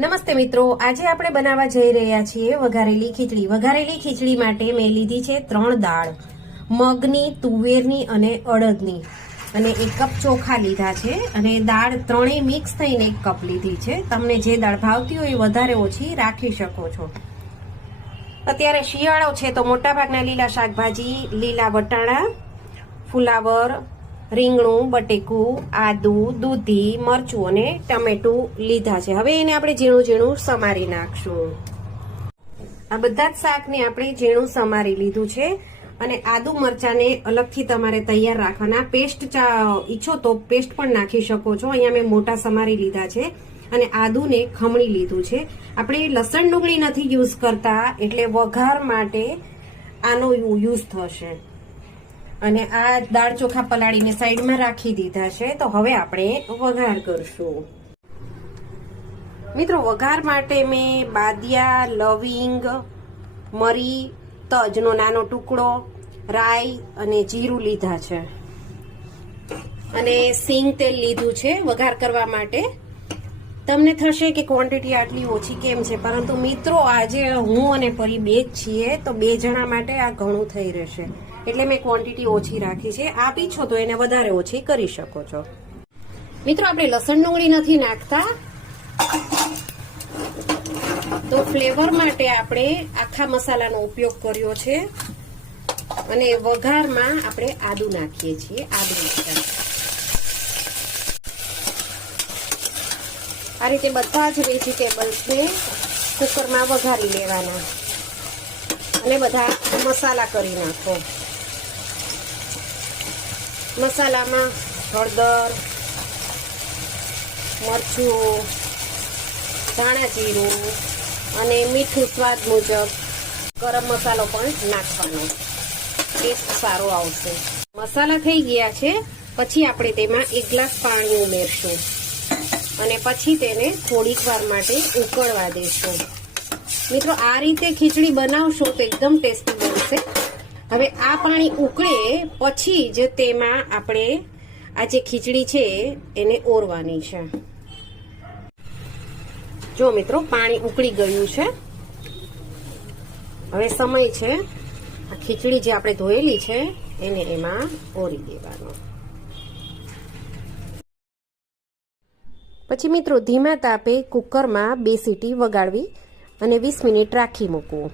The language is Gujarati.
નમસ્તે મિત્રો, આજે આપણે બનાવવા જઈ રહ્યા છીએ વઘારેલી ખીચડી. વઘારેલી ખીચડી માટે મેં લીધી છે 3 દાળ, મગની, તુવેરની અને અડદની, અને 1 કપ ચોખા લીધા છે, અને દાળ ત્રણેય મિક્સ થઈને 1 કપ લીધી છે. તમને જે દાળ ભાવતી હોય એ વધારે ઓછી રાખી શકો છો. અત્યારે શિયાળો છે તો મોટાભાગના લીલા શાકભાજી, લીલા વટાણા, ફુલાવર, રીંગણું, બટેકું, આદુ, દૂધી, મરચું અને ટમેટું લીધા છે. હવે એને આપણે ઝીણું ઝીણું સમારી નાખશું. આ બધા જ શાકને આપણે ઝીણું સમારી લીધું છે, અને આદુ મરચાને અલગથી તમારે તૈયાર રાખવાના. પેસ્ટ ઈચ્છો તો પેસ્ટ પણ નાખી શકો છો. અહીંયા મેં મોટા સમારી લીધા છે, અને આદુને ખમણી લીધું છે. આપણે લસણ ડુંગળી નથી યુઝ કરતા, એટલે વઘાર માટે આનો યુઝ થશે. અને આ દાળ ચોખા પલાળીને સાઈડમાં રાખી દીધા છે. તો હવે આપણે વઘાર કરશું. મિત્રો, વઘાર માટે મેં બાદિયા, લવિંગ, મરી, તજનો નાનો ટુકડો, રાઈ અને જીરું લીધા છે, અને સિંગ તેલ લીધું છે વઘાર કરવા માટે. તમને થશે કે ક્વોન્ટિટી આટલી ઓછી કેમ છે, પરંતુ મિત્રો આજે હું અને પરી 2 જ છીએ, તો 2 જણા માટે આ ઘણું થઈ રહેશે, એટલે મેં ક્વોન્ટિટી ઓછી રાખી છે. આપ ઈચ્છો તો એને વધારે ઓછી કરી શકો છો. મિત્રો, આપણે લસણ ડુંગળી નથી નાખતા, તો ફ્લેવર માટે આપણે આખા મસાલાનો ઉપયોગ કર્યો છે, અને વઘારમાં આપણે આદુ નાખીએ છીએ. આદુ આ રીતે બધા જ વેજીટેબલ્સને કુકરમાં વઘારી લેવાના, અને બધા મસાલા કરી નાખો. મસાલામાં હળદર, મરચું, ધાણા જીરું અને મીઠું સ્વાદ મુજબ. ગરમ મસાલો પણ નાખવાનો, ટેસ્ટ સારો આવશે. મસાલા થઈ ગયા છે, પછી આપણે તેમાં 1 ગ્લાસ પાણી ઉમેરશું, અને પછી તેને થોડીક વાર માટે ઉકળવા દેશું. મિત્રો, આ રીતે ખીચડી બનાવશો તો એકદમ ટેસ્ટી બનશે. હવે આ પાણી ઉકળે પછી જ તેમાં આપણે આ જે ખીચડી છે એને ઓરવાની છે. જો મિત્રો, પાણી ઉકળી ગયું છે. હવે સમય છે આ ખીચડી જે આપણે ધોયેલી છે એને એમાં ઓરી દેવાનો. પછી મિત્રો, ધીમા તાપે કુકરમાં 2 સીટી વગાડવી અને 20 મિનિટ રાખી મૂકવું.